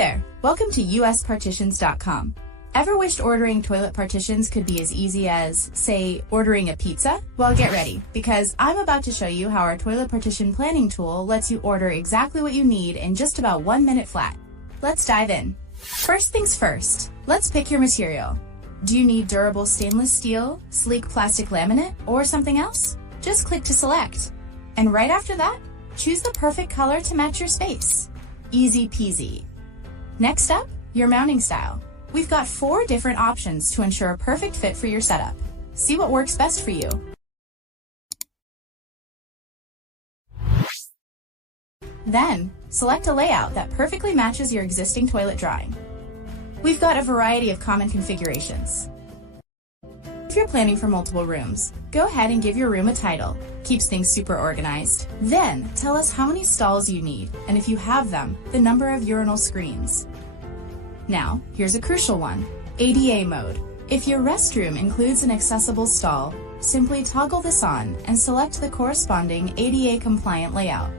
there! Welcome to USPartitions.com. Ever wished ordering toilet partitions could be as easy as, say, ordering a pizza? Well, get ready, because I'm about to show you how our toilet partition planning tool lets you order exactly what you need in just about 1 minute flat. Let's dive in. First things first, let's pick your material. Do you need durable stainless steel, sleek plastic laminate, or something else? Just click to select. And right after that, choose the perfect color to match your space. Easy peasy. Next up, your mounting style. We've got 4 different options to ensure a perfect fit for your setup. See what works best for you. Then, select a layout that perfectly matches your existing toilet drawing. We've got a variety of common configurations. If you're planning for multiple rooms, go ahead and give your room a title. Keeps things super organized. Then, tell us how many stalls you need, and if you have them, the number of urinal screens. Now, here's a crucial one, ADA mode. If your restroom includes an accessible stall, simply toggle this on and select the corresponding ADA-compliant layout.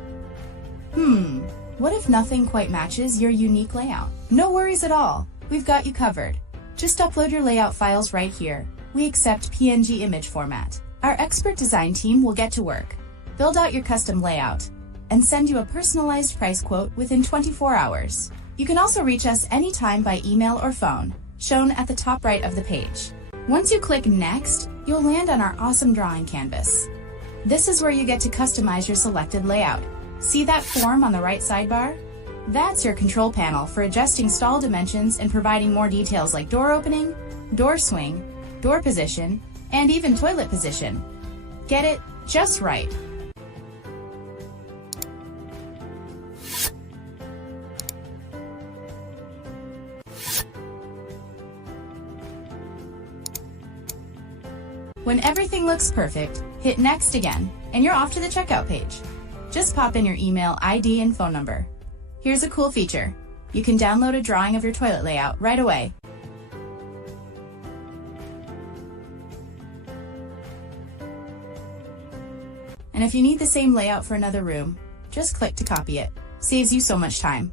What if nothing quite matches your unique layout? No worries at all. We've got you covered. Just upload your layout files right here. We accept PNG image format. Our expert design team will get to work, build out your custom layout, and send you a personalized price quote within 24 hours. You can also reach us anytime by email or phone, shown at the top right of the page. Once you click Next, you'll land on our awesome drawing canvas. This is where you get to customize your selected layout. See that form on the right sidebar? That's your control panel for adjusting stall dimensions and providing more details like door opening, door swing, door position, and even toilet position. Get it just right. When everything looks perfect, hit Next again, and you're off to the checkout page. Just pop in your email ID and phone number. Here's a cool feature. You can download a drawing of your toilet layout right away. And if you need the same layout for another room, just click to copy it. Saves you so much time.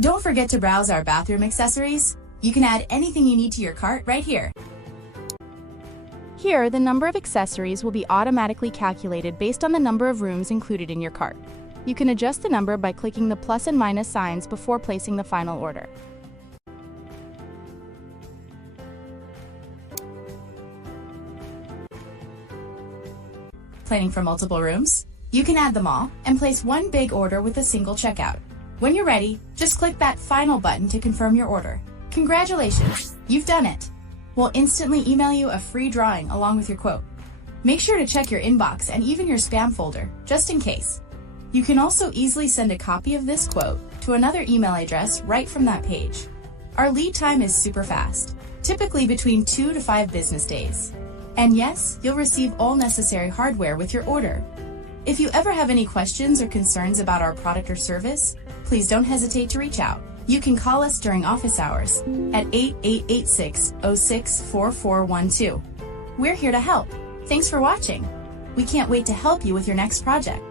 Don't forget to browse our bathroom accessories. You can add anything you need to your cart right here. Here, the number of accessories will be automatically calculated based on the number of rooms included in your cart. You can adjust the number by clicking the plus and minus signs before placing the final order. Planning for multiple rooms? You can add them all and place one big order with a single checkout. When you're ready, just click that final button to confirm your order. Congratulations, you've done it. We'll instantly email you a free drawing along with your quote. Make sure to check your inbox and even your spam folder, just in case. You can also easily send a copy of this quote to another email address right from that page. Our lead time is super fast, typically between 2 to 5 business days. And yes, you'll receive all necessary hardware with your order. If you ever have any questions or concerns about our product or service, please don't hesitate to reach out. You can call us during office hours at 8886-064412. We're here to help. Thanks for watching. We can't wait to help you with your next project.